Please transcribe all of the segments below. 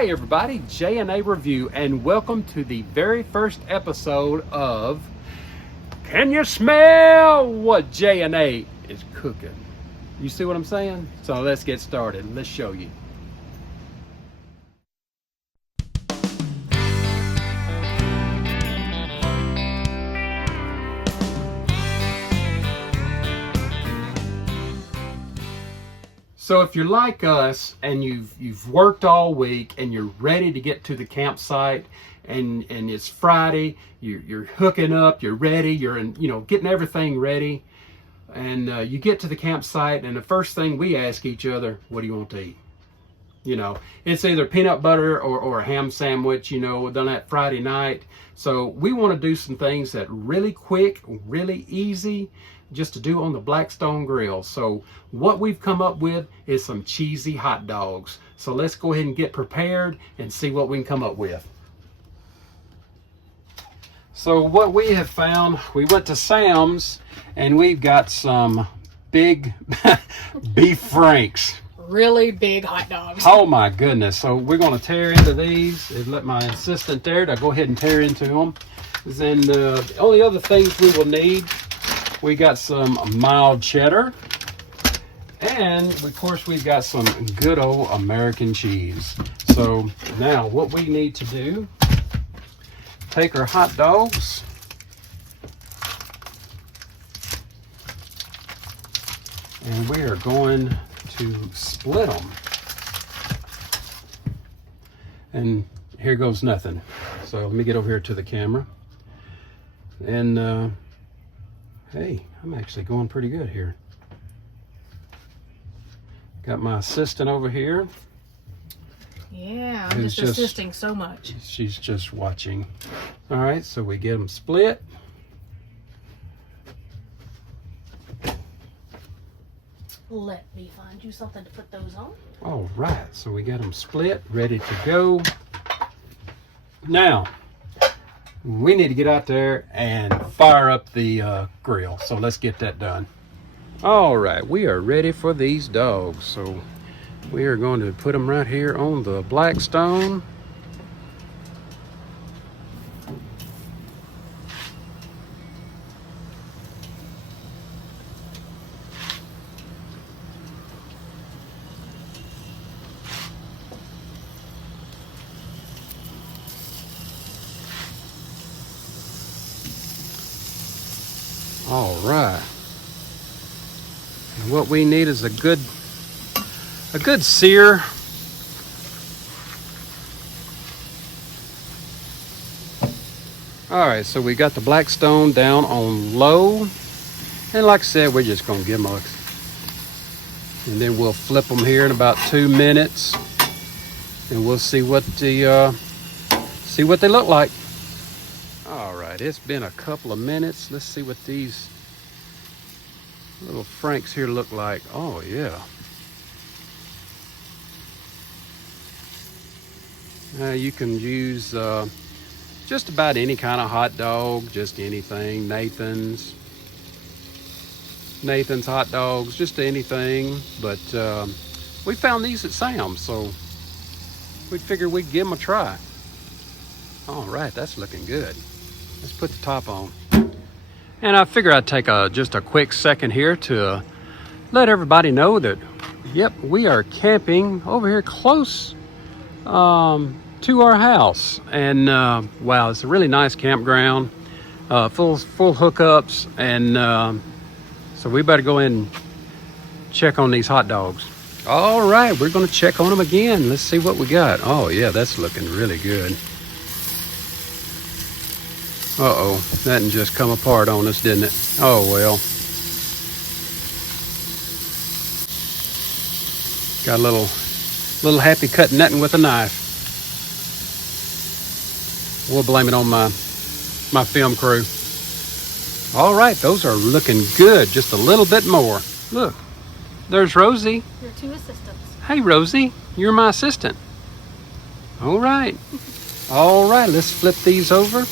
Hey everybody, Jandareview, and welcome to the very first episode of Can You Smell What J&A is Cooking? You see what I'm saying? So let's get started. Let's show you. So if you're like us and you've worked all week and you're ready to get to the campsite and it's Friday, you're hooking up, you're ready, you're getting everything ready, and you get to the campsite and the first thing we ask each other, what do you want to eat? It's either peanut butter or a ham sandwich, done that Friday night. So we want to do some things that really quick, really easy, just to do on the Blackstone grill. So what we've come up with is some cheesy hot dogs. So let's go ahead and get prepared and see what we can come up with. So what we have found, we went to Sam's and we've got some big beef franks. Really big hot dogs. Oh my goodness. So we're going to tear into these and let my assistant there to go ahead and tear into them. Then the only other things we will need, we got some mild cheddar, and of course we've got some good old American cheese. So now what we need to do, take our hot dogs, and we are going to split them. And here goes nothing. So let me get over here to the camera. And hey, I'm actually going pretty good here. Got my assistant over here. Yeah, I'm just assisting so much. She's just watching. All right, so we get them split. Let me find you something to put those on. All right, so we got them split, ready to go. Now, we need to get out there and fire up the grill. So let's get that done. All right, we are ready for these dogs. So we are going to put them right here on the Blackstone. All right, and what we need is a good sear. All right, so we got the Blackstone down on low, and like I said, we're just gonna give them and then we'll flip them here in about 2 minutes, and we'll see what they look like. All right, it's been a couple of minutes. Let's see what these little franks here look like. Oh yeah. You can use just about any kind of hot dog, just anything. Nathan's hot dogs, just anything. But we found these at Sam's, so we figured we'd give them a try. All right, that's looking good. Let's put the top on. And I figure I'd take just a quick second here to let everybody know that, yep, we are camping over here close to our house. And wow, it's a really nice campground, full hookups. And so we better go in and check on these hot dogs. All right, we're going to check on them again. Let's see what we got. Oh yeah, that's looking really good. Uh-oh, that didn't just come apart on us, didn't it? Oh, well. Got a little happy cutting nothing with a knife. We'll blame it on my film crew. All right, those are looking good. Just a little bit more. Look, there's Rosie. Your two assistants. Hey, Rosie, you're my assistant. All right. All right, let's flip these over.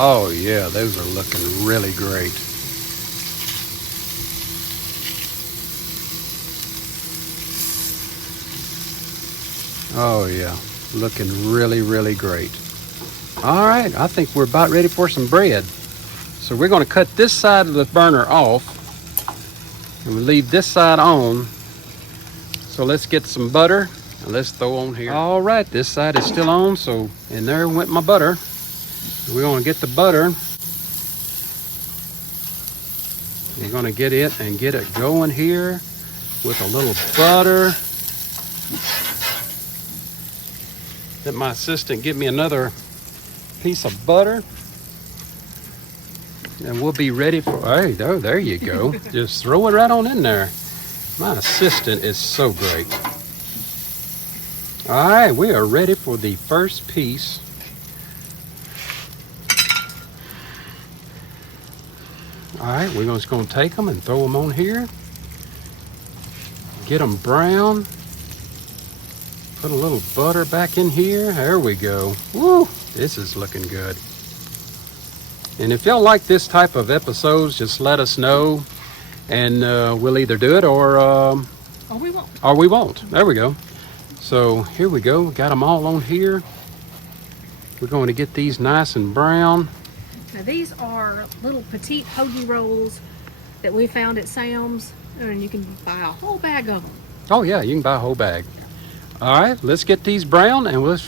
Oh yeah, those are looking really great. Oh yeah. Looking really, really great. All right, I think we're about ready for some bread. So we're going to cut this side of the burner off and we leave this side on. So let's get some butter and let's throw on here. All right, this side is still on, so, and there went my butter. We're going to get the butter. You're going to get it and get it going here with a little butter. Let my assistant get me another piece of butter. And we'll be ready for, hey, oh, there you go. Just throw it right on in there. My assistant is so great. All right, we are ready for the first piece. All right, we're just going to take them and throw them on here. Get them brown. Put a little butter back in here. There we go. Woo, this is looking good. And if y'all like this type of episodes, just let us know. And we'll either do it or we won't. Or we won't. There we go. So here we go. Got them all on here. We're going to get these nice and brown. Now these are little petite hoagie rolls that we found at Sam's, and you can buy a whole bag of them. Oh yeah, you can buy a whole bag. All right, let's get these brown and we'll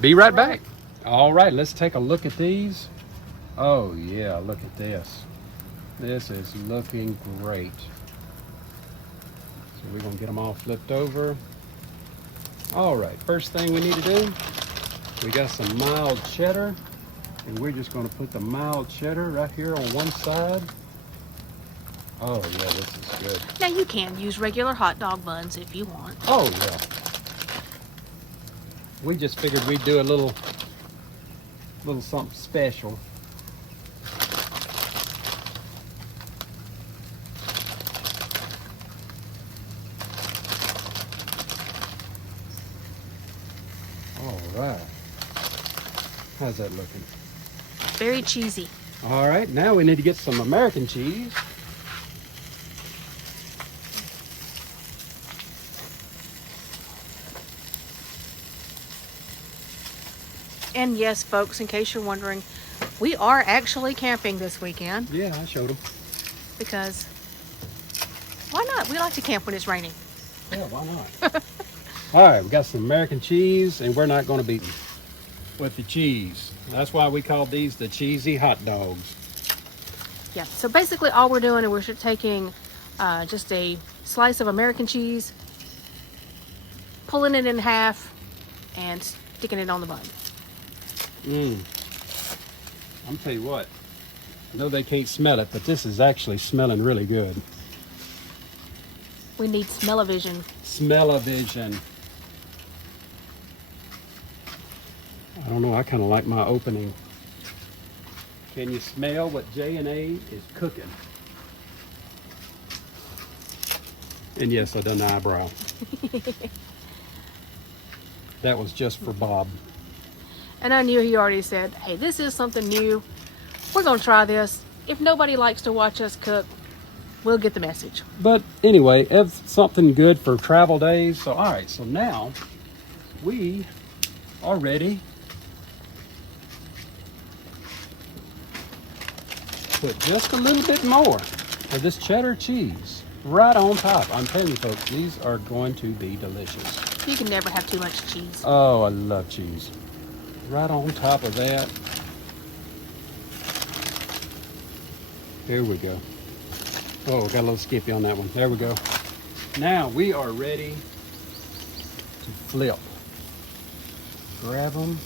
be right back. All right, let's take a look at these. Oh yeah, look at this. This is looking great. So we're gonna get them all flipped over. All right, first thing we need to do, we got some mild cheddar, and we're just gonna put the mild cheddar right here on one side. Oh yeah, this is good. Now you can use regular hot dog buns if you want. Oh yeah. We just figured we'd do a little something special. All right. How's that looking? Very cheesy. All right, now we need to get some American cheese. And yes, folks, in case you're wondering, we are actually camping this weekend. Yeah, I showed them. Because why not? We like to camp when it's raining. Yeah, why not? All right, we got some American cheese, and we're not going to be with the cheese. That's why we call these the cheesy hot dogs. Yeah, so basically all we're doing is we're taking just a slice of American cheese, pulling it in half, and sticking it on the bun. I'm tell you what, I know they can't smell it, but this is actually smelling really good. We need smell-o-vision. Smell-o-vision. I don't know, I kind of like my opening. Can you smell what J&A is cooking? And yes, I done the eyebrow. That was just for Bob. And I knew he already said, hey, this is something new. We're going to try this. If nobody likes to watch us cook, we'll get the message. But anyway, it's something good for travel days. So, all right, so now we are ready. Put just a little bit more of this cheddar cheese right on top. I'm telling you, folks, these are going to be delicious. You can never have too much cheese. Oh, I love cheese. Right on top of that. There we go. Oh, got a little skippy on that one. There we go. Now we are ready to flip. Grab them.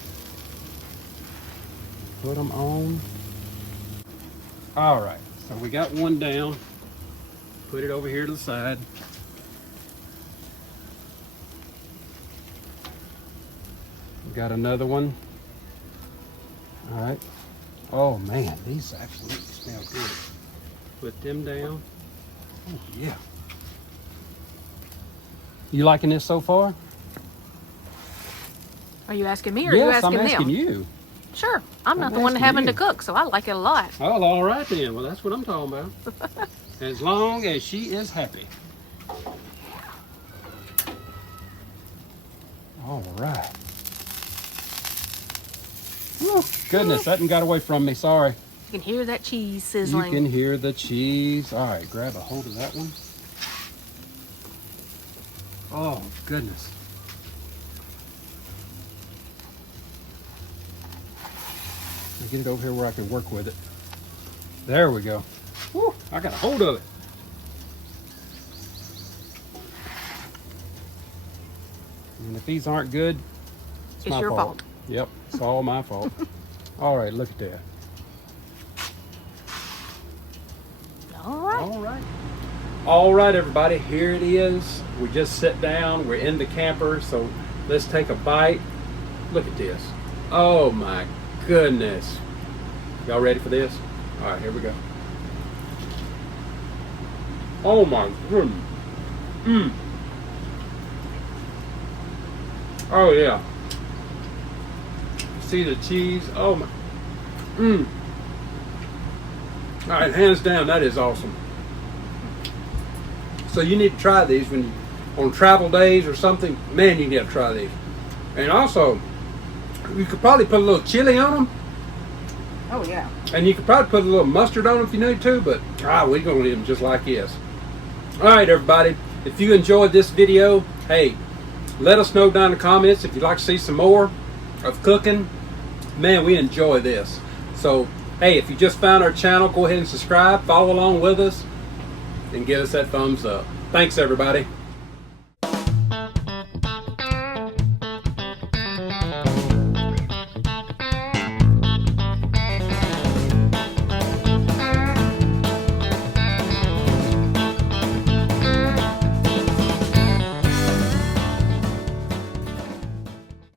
Put them on. All right, so we got one down. Put it over here to the side. We got another one. All right. Oh man, these actually smell good. Put them down. Oh yeah. You liking this so far? Are you asking me or are you asking them? Yes, I'm asking you. Sure. I'm not the one having to cook, so I like it a lot. Oh, all right then. Well, that's what I'm talking about. As long as she is happy. All right. Oh, goodness, that one got away from me. Sorry. You can hear that cheese You sizzling. can hear the cheese. All right, grab a hold of that one. Oh, goodness. I'll get it over here where I can work with it. There we go. Woo, I got a hold of it. And if these aren't good, It's my your fault. Yep, it's all my fault. All right, look at that. All right. All right. All right, everybody, here it is. We just sit down. We're in the camper, so let's take a bite. Look at this. Oh my goodness. Y'all ready for this? All right, here we go. Oh my goodness. Mmm. Oh yeah. See the cheese? Oh my. Mmm. All right, hands down, that is awesome. So you need to try these when you on travel days or something. Man, you need to try these. And also, you could probably put a little chili on them. Oh yeah. And you could probably put a little mustard on them if you need to, but we're going to eat them just like this. All right, everybody. If you enjoyed this video, hey, let us know down in the comments if you'd like to see some more of cooking. Man, we enjoy this. So, hey, if you just found our channel, go ahead and subscribe, follow along with us, and give us that thumbs up. Thanks, everybody.